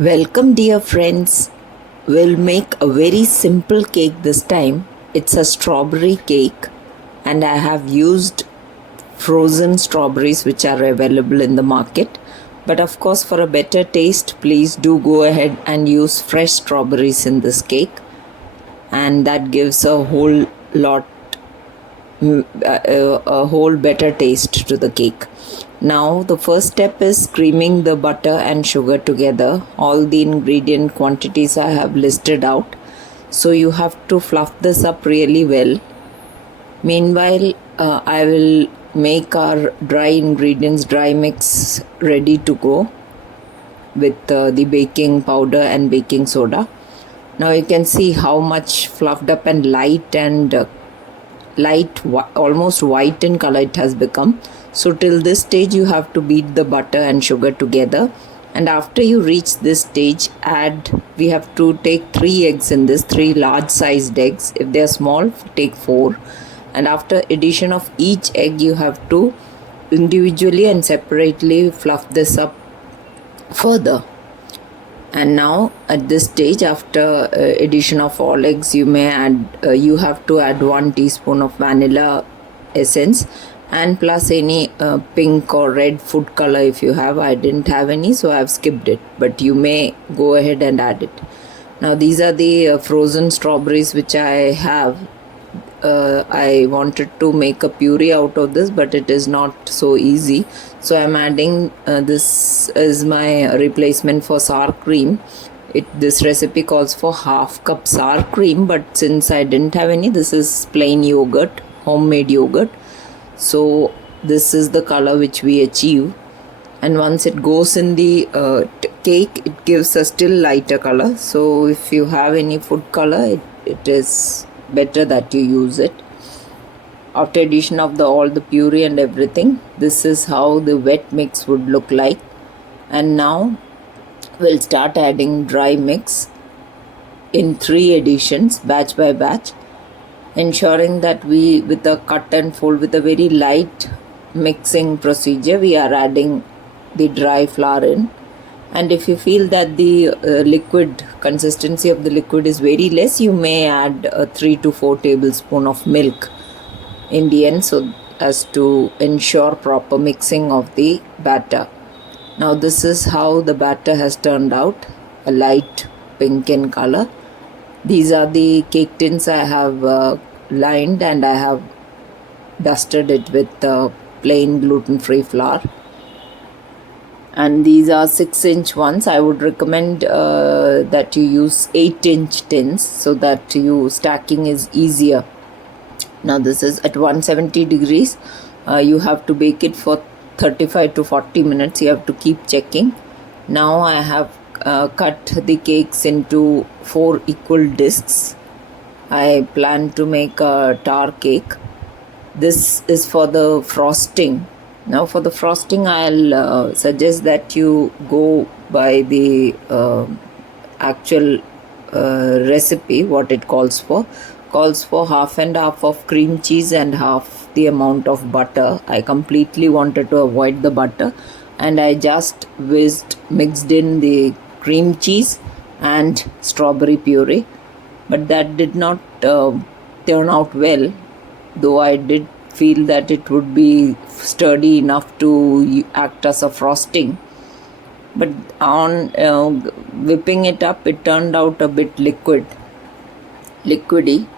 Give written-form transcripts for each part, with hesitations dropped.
Welcome, dear friends. We'll make a very simple cake this time. It's a strawberry cake, and I have used frozen strawberries which are available in the market. But of course, for a better taste, please do go ahead and use fresh strawberries in this cake, and that gives a whole lot a whole better taste to the cake. Now the first step is creaming the butter and sugar together. All the ingredient quantities I have listed out. So you have to fluff this up really well. Meanwhile, I will make our dry ingredients, dry mix ready to go with the baking powder and baking soda. Now you can see how much fluffed up and light and almost white in color it has become. So till this stage you have to beat the butter and sugar together, and after you reach this stage, we have to take 3 eggs in this, 3 large sized eggs. If they are small, take 4, and after addition of each egg you have to individually and separately fluff this up further. And now at this stage, after addition of all eggs, you have to add 1 teaspoon of vanilla essence, and plus any pink or red food color if you have. I didn't have any, so I have skipped it, but you may go ahead and add it. Now these are the frozen strawberries which I have. I wanted to make a puree out of this, but it is not so easy, so I'm adding this is my replacement for sour cream. This recipe calls for half cup sour cream, but since I didn't have any, this is plain yogurt, homemade yogurt. So this is the color which we achieve, and once it goes in the cake, it gives a still lighter color. So if you have any food color, it is better that you use it. After addition of all the puree and everything, this is how the wet mix would look like. And now we'll start adding dry mix in 3 additions, batch by batch, ensuring that with a cut and fold, with a very light mixing procedure, we are adding the dry flour in. And if you feel that the liquid consistency of the liquid is very less, you may add 3 to 4 tablespoons of milk in the end, so as to ensure proper mixing of the batter. Now this is how the batter has turned out, a light pink in color. These are the cake tins I have lined, and I have dusted it with plain gluten-free flour. And these are 6-inch ones. I would recommend that you use 8-inch tins so that stacking is easier. Now this is at 170 degrees. You have to bake it for 35 to 40 minutes. You have to keep checking. Now I have cut the cakes into 4 equal discs. I plan to make a tar cake. This is for the frosting. Now for the frosting, I'll suggest that you go by the actual recipe. What it calls for half and half of cream cheese and half the amount of butter. I completely wanted to avoid the butter, and I just mixed in the cream cheese and strawberry puree, but that did not turn out well, though I did feel that it would be sturdy enough to act as a frosting. But on whipping it up, it turned out a bit liquidy,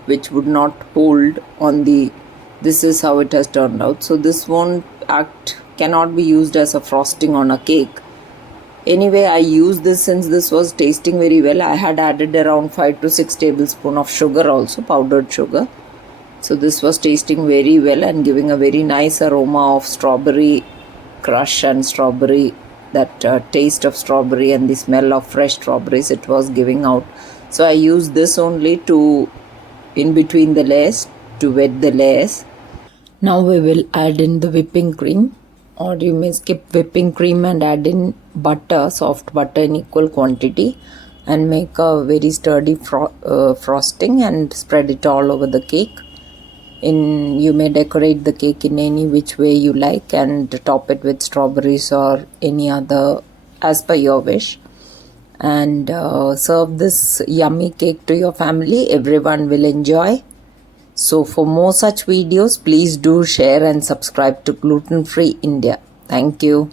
which would not hold on the. This is how it has turned out. So this cannot be used as a frosting on a cake. Anyway, I used this since this was tasting very well. I had added around 5 to 6 tablespoons of sugar, also powdered sugar. So this was tasting very well and giving a very nice aroma of strawberry crush and strawberry, that taste of strawberry and the smell of fresh strawberries it was giving out. So I used this only in between the layers to wet the layers. Now we will add in the whipping cream, or you may skip whipping cream and add in butter, soft butter in equal quantity, and make a very sturdy frosting and spread it all over the cake. You may decorate the cake in any which way you like and top it with strawberries or any other as per your wish. and serve this yummy cake to your family. Everyone will enjoy. So for more such videos, please do share and subscribe to Gluten Free India. Thank you.